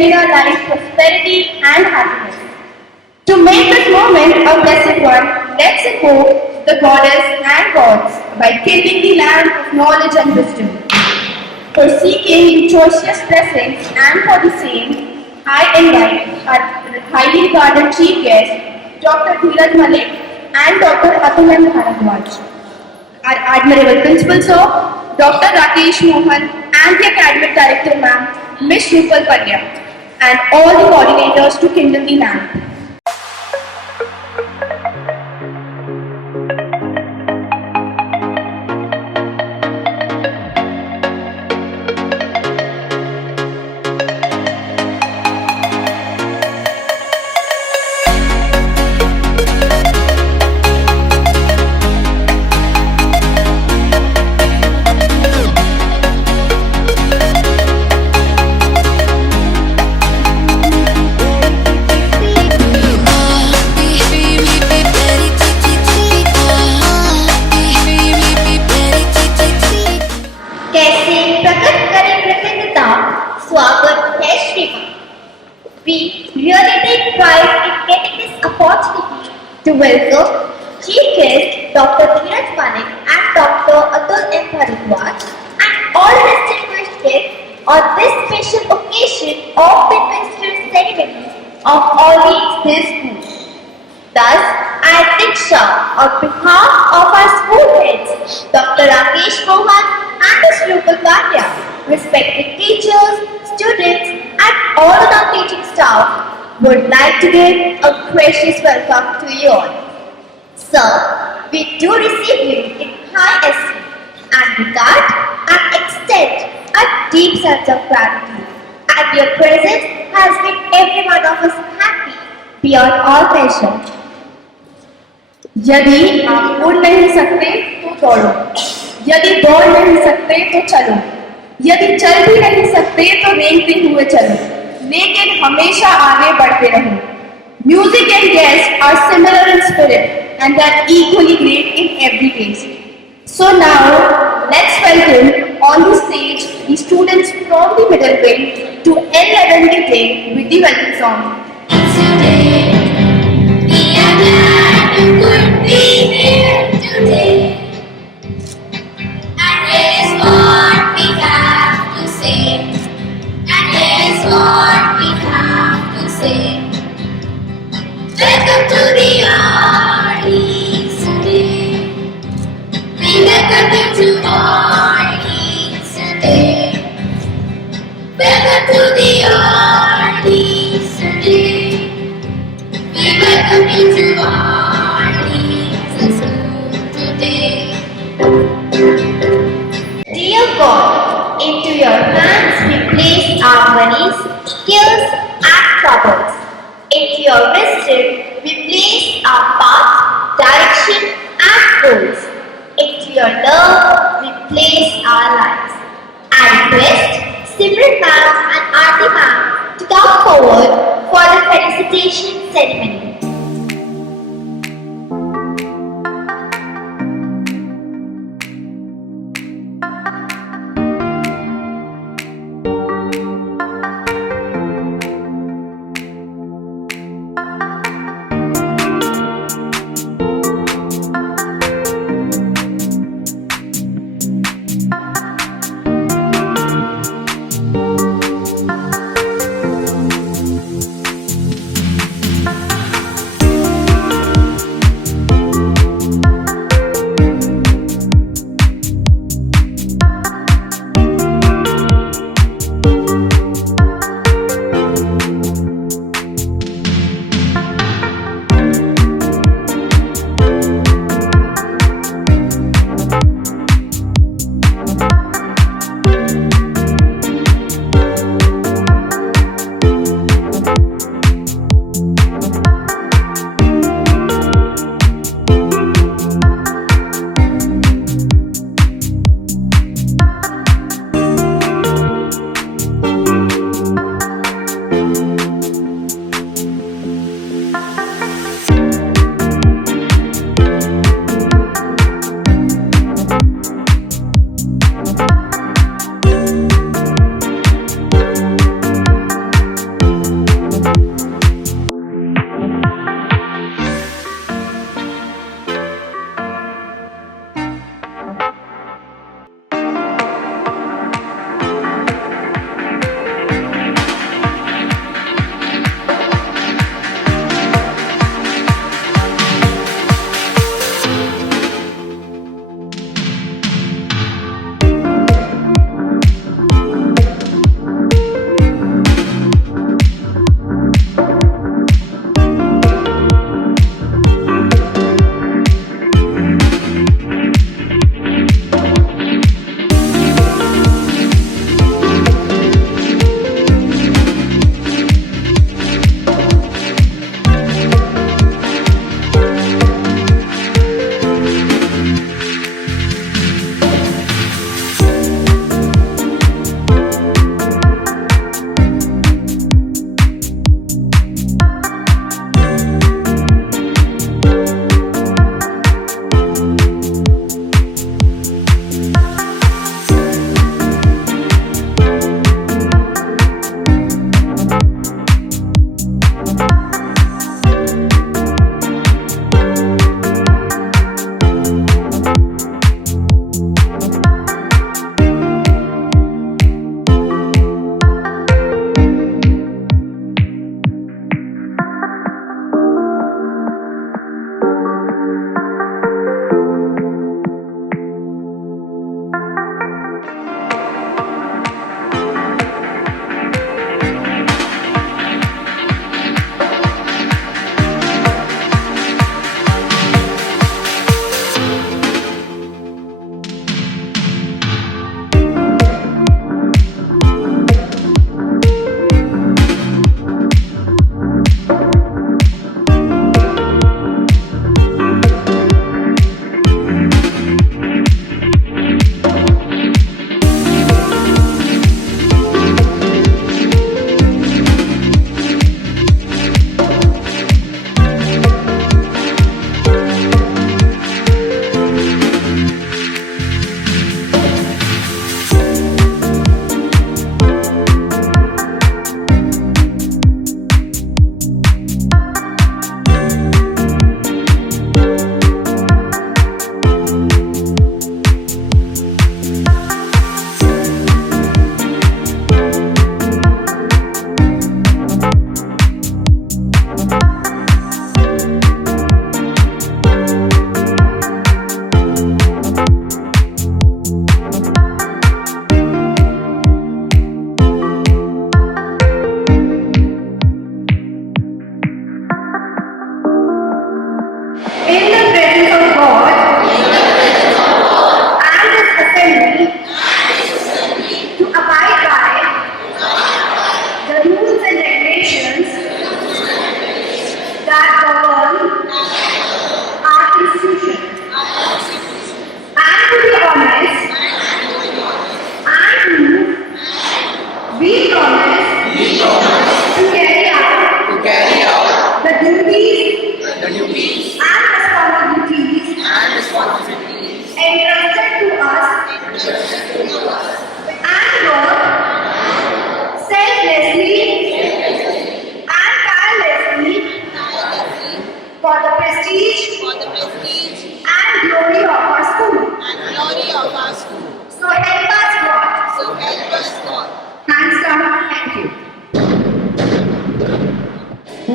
bring in our life prosperity and happiness. To make this moment a blessed one, let's invoke the goddess and gods by kindling the lamp of knowledge and wisdom. For seeking choicest blessings and for the same, I invite our highly regarded chief guest, Dr. Dheeraj Malik and Dr. Atulan Bharadwaj. Our admirable principal sir, Dr. Rakesh Mohan and the academic director ma'am, Ms. Rupal Pandya, and all the coordinators to kindle the lamp. We really take pride in getting this opportunity to welcome Chief Guest Dr. Dheeraj Malik and Dr. Atul Bharadwaj and all distinguished guests on this special occasion of the Investiture Ceremony of all these schools. Thus, I Diksha on behalf of our school heads, Dr. Rakesh Mohan and Ms. Rupal Pandya, respected teachers, students and all the non-teaching staff would like to give a gracious welcome to you all. Sir, we do receive you in high esteem and with that and extend a deep sense of gratitude. And your presence has made every one of us happy beyond all measure. यदि आप उड़ नहीं सकते तो दौड़ो, यदि दौड़ नहीं सकते तो चलो, यदि चल भी नहीं सकते तो रेंगते हुए चलो, लेकिन हमेशा आगे बढ़ते रहो. Music and guests are similar in spirit and they are equally great in every case. So now let's welcome on the stage the students from the middle wing to N11 today with the welcome song. Today, we are glad you could be here today. And here's what we have to say. And here's what we have to say. Welcome to the audience today. We welcome you to audience today. Welcome to the audience today. We welcome you to audience today. Dear God, into your hands we place our worries, skills and troubles. Into your wisdom we place our path, direction and goals. Into your love we place our lives. I request Simran ma'am and Aarti ma'am to come forward for the felicitation ceremony.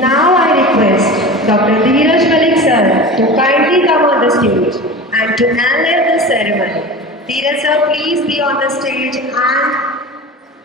Now I request Dr. Dheeraj Malik sir to kindly come on the stage and to narrate the ceremony. Dheeraj sir, please be on the stage and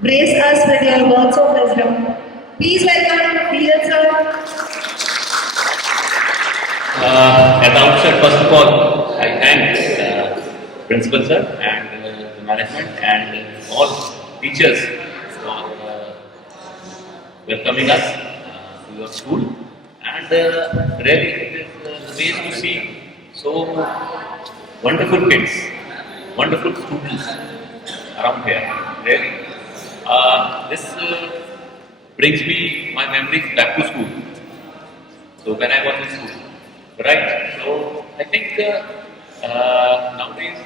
grace us with your words of wisdom. Please welcome Dheeraj sir. At the outset, first of all, I thank Principal Sir and the management and all teachers for welcoming us to your school. And really, it is amazing to see so wonderful kids, wonderful students around here. Really, this brings me my memories back to school. So when I was in school. Right. So I think nowadays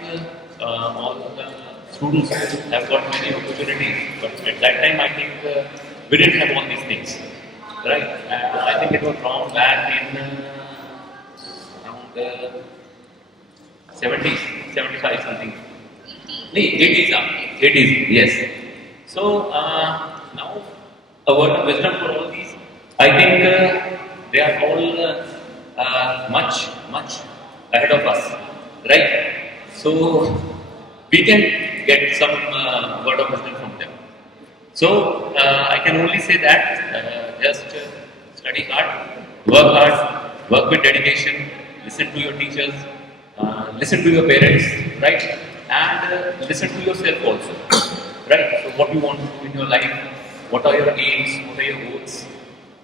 all the students have got many opportunities, but at that time I think we didn't have all these things. Right. And I think it was wrong back in around 70s, 75 something. 80s, 80s, yes. So now a word of wisdom for all these. I think they are all much ahead of us, right? So we can get some word of wisdom from them. So I can only say that just study hard, work with dedication, listen to your teachers, listen to your parents, right? And listen to yourself also, right? So what you want to do in your life, what are your aims, what are your goals?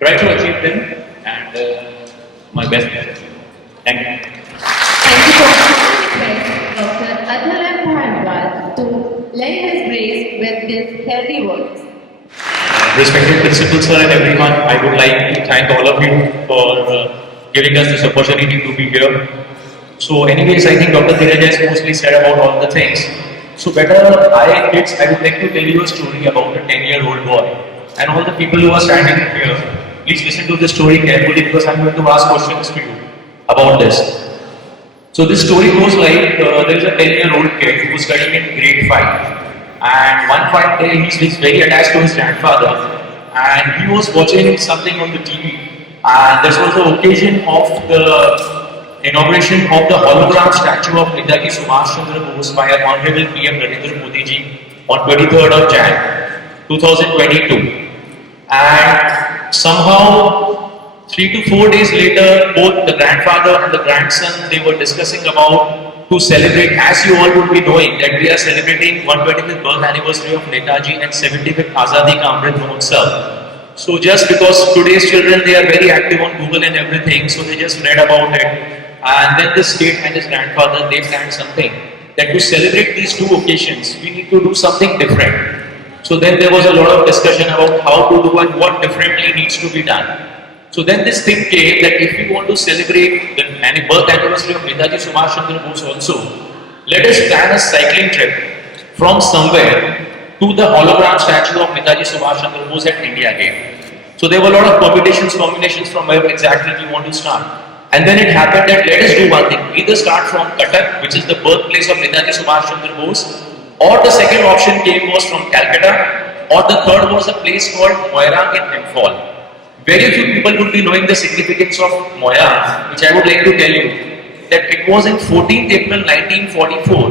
Try to achieve them and my best wishes. Thank you. Thank you so much. Dr. Atul Bharwal to lend his grace with his healthy words. Respected Principal Sir and everyone, I would like to thank all of you for giving us this opportunity to be here. So anyways, I think Dr. Dheeraj has mostly said about all the things. So better kids, I would like to tell you a story about a 10-year-old boy and all the people who are standing here. Please listen to this story carefully because I'm going to ask questions to you about this. So this story goes like there is a 10-year-old kid who was studying in grade 5 and one fine day he's very attached to his grandfather and he was watching something on the TV and this was the occasion of the inauguration of the hologram statue of Netaji Subhash Chandra Bose by our Honorable PM Narendra Modi ji on 23rd of Jan 2022 and somehow 3 to 4 days later, both the grandfather and the grandson, they were discussing about to celebrate, as you all would be knowing, that we are celebrating 125th birth anniversary of Netaji and 75th Azadi Ka Amrit Mahotsav. So just because today's children, they are very active on Google and everything, so they just read about it. And then this kid and his grandfather, they planned something, that to celebrate these two occasions, we need to do something different. So then there was a lot of discussion about how to do and what differently needs to be done. So then this thing came that if we want to celebrate the birth anniversary of Netaji Subhash Chandra Bose also, let us plan a cycling trip from somewhere to the hologram statue of Netaji Subhash Chandra Bose at India Gate. So there were a lot of permutations, combinations from where exactly we want to start. And then it happened that let us do one thing, either start from Cuttack, which is the birthplace of Netaji Subhash Chandra Bose, or the second option came was from Calcutta, or the third was a place called Wherein in Imphal. Very few people would be knowing the significance of Moya, which I would like to tell you that it was in 14th April 1944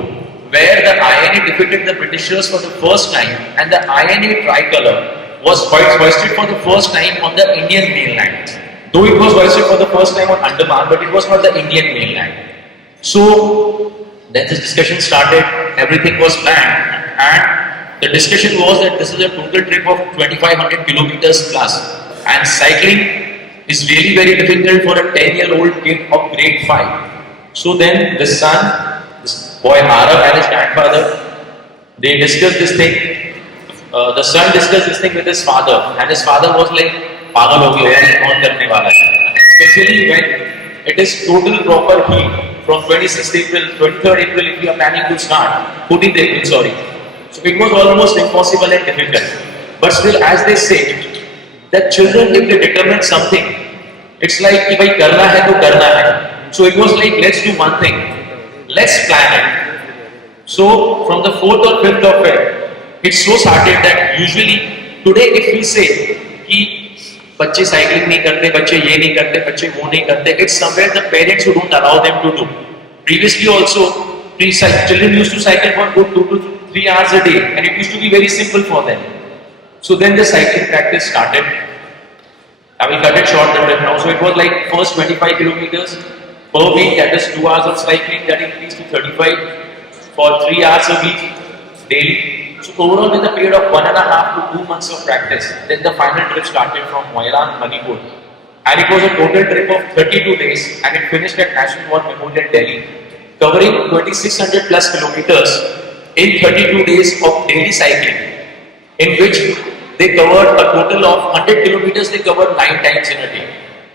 where the INA defeated the Britishers for the first time and the INA tricolor was hoisted for the first time on the Indian mainland. Though it was hoisted for the first time on Andaman, but it was not the Indian mainland. So then this discussion started, everything was planned and the discussion was that this is a total trip of 2500 kilometers plus. And cycling is really very difficult for a 10-year-old kid of grade 5. So then this boy Arav and his grandfather, they discussed this thing. The son discussed this thing with his father and his father was like, "Pagal ho gaya hai, kaun karne wala hai?" Especially when it is total proper heat from 26th April, 23rd April if you are planning to start, 14th April sorry. So it was almost impossible and difficult. But still as they say, that children, if they determine something, it's like कि भाई करना है तो करना है. So it was like let's do one thing, let's plan it. So from the 4th or 5th of Feb, it so started that usually today if we say कि बच्चे cycling नहीं करते, बच्चे ये नहीं करते, बच्चे वो नहीं करते. It's somewhere the parents who don't allow them to do. Previously also, children used to cycle for good 2 to 3 hours a day, and it used to be very simple for them. So then the cycling practice started. I will cut it short the trip now. So it was like first 25 kilometers per week, that is 2 hours of cycling, that increased to 35 for 3 hours a week daily. So overall, in the period of 1.5 to 2 months of practice, then the final trip started from Wherein, Manipur. And it was a total trip of 32 days, and it finished at National War Memorial, Delhi, covering 2600 plus kilometers in 32 days of daily cycling, in which they covered a total of 100 kilometers, they covered 9 times in a day.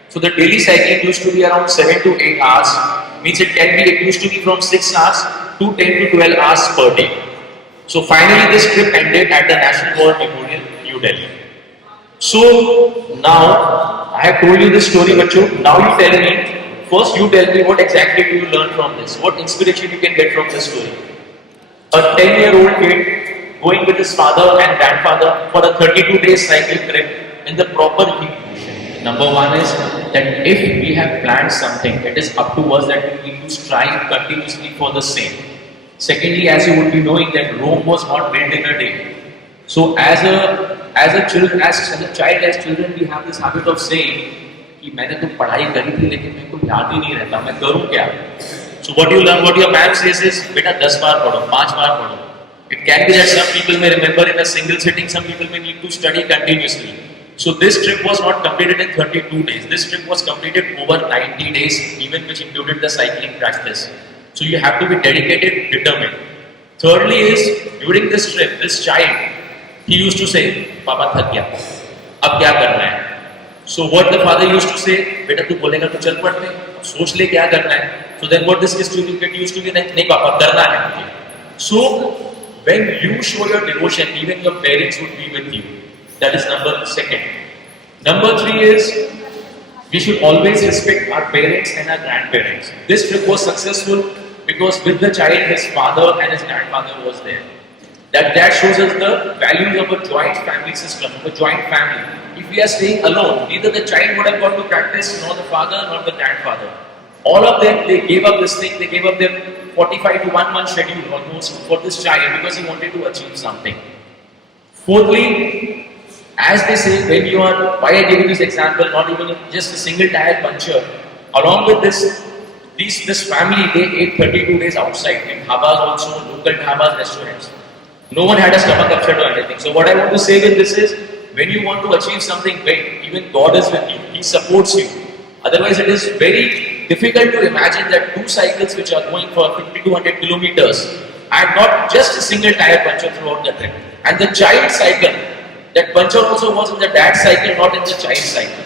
So the daily cycling used to be around 7 to 8 hours, means it used to be from 6 hours to 10 to 12 hours per day. So finally this trip ended at the National War Memorial, New Delhi. So now, I have told you this story, Bachu. Now you tell me, first you tell me what exactly do you learn from this? What inspiration you can get from this story? A 10-year-old kid going with his father and grandfather for a 32-day cycling trip in the proper heat condition. Number one is that if we have planned something, it is up to us that we need to strive continuously for the same. Secondly, as you would be knowing that Rome was not built in a day. So as a children, as children, we have this habit of saying कि मैंने तो पढ़ाई करी थी लेकिन मेरे को याद ही नहीं रहता, मैं करूँ क्या? So what you learn, what your ma'am says is, बेटा 10 बार पढ़ो, 5 बार पढ़ो. It can be that some people may remember in a single sitting, some people may need to study continuously. So this trip was not completed in 32 days. This trip was completed over 90 days, even which included the cycling practice. So you have to be dedicated, determined. Thirdly is, during this trip, this child, he used to say, "Papa थक गया, अब क्या करना है?" So what the father used to say, "बेटा तू बोलेगा तो चल पड़ते, सोच ले क्या करना है." So then what this kid used to be like, "नहीं पापा करना है मुझे." So when you show your devotion, even your parents would be with you. That is number second. Number 3 is, we should always respect our parents and our grandparents. This trip was successful because with the child, his father and his grandfather was there. That shows us the values of a joint family system, of a joint family. If we are staying alone, neither the child would have got to practice, nor the father, nor the grandfather. All of them, they gave up this thing, they gave up their 45 to 1 month schedule almost for this child because he wanted to achieve something. Fourthly, as they say, when you are, why I gave you this example, not even just a single tire puncture, along with this family, they ate 32 days outside, in dhabas also, local dhabas, restaurants. No one had a stomach upset or anything. So what I want to say with this is, when you want to achieve something big, even God is with you, He supports you. Otherwise it is very difficult to imagine that 2 cycles which are going for 50 to 100 kilometers and not just a single tire puncture throughout the trip. And the child cycle, that puncture also was in the dad's cycle, not in the child's cycle.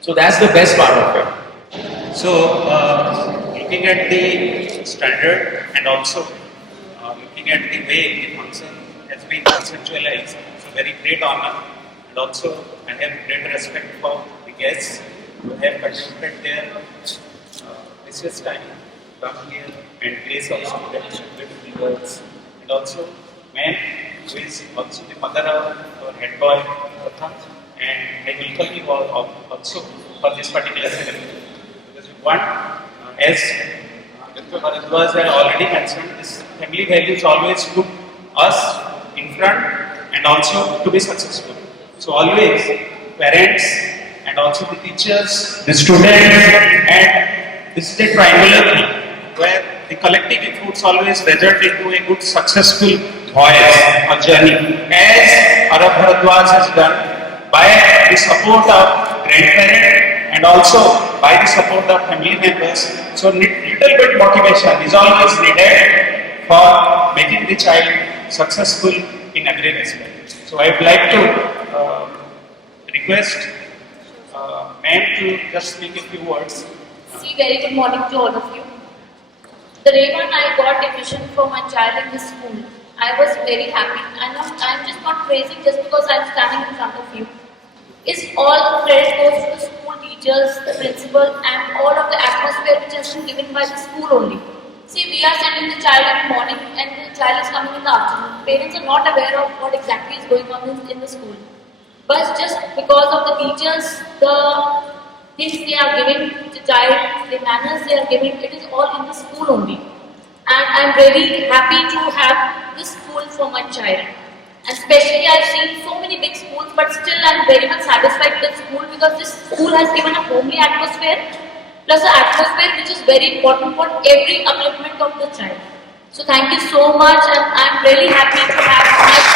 So that's the best part of it. So, looking at the standard and also looking at the way the function has been conceptualized, it's a very great honor, and also I have great respect for the guests who have contributed their precious time to come here and grace also the beautiful words, and also ma'am, who is also the mother of our head boy, and I welcome you all also for this particular ceremony. Because one, as Dr. Bharadwaj has already mentioned, this family values always put us in front and also to be successful. So always parents and also the teachers, the students, and this is a triangular thing where the collective efforts always result into a good successful voyage or journey, as Arab Bharadwaj has done by the support of grandparents and also by the support of family members. So little bit motivation is always needed for making the child successful in every respect. So I would like to request ma'am to just speak a few words. See, very good morning to all of you. The day when I got admission for my child in this school, I was very happy. I'm just not praising just because I'm standing in front of you. It's all the credit goes to the school teachers, the principal, and all of the atmosphere which has been given by the school only. See, we are sending the child in the morning and the child is coming in the afternoon. Parents are not aware of what exactly is going on in the school. but just because of the teachers, the things they are giving the child, the manners they are giving, it is all in the school only. And I'm really happy to have this school for my child. And especially I've seen so many big schools, but still I'm very much satisfied with school because this school has given a homely atmosphere, plus an atmosphere which is very important for every upliftment of the child. So thank you so much, and I'm really happy to have my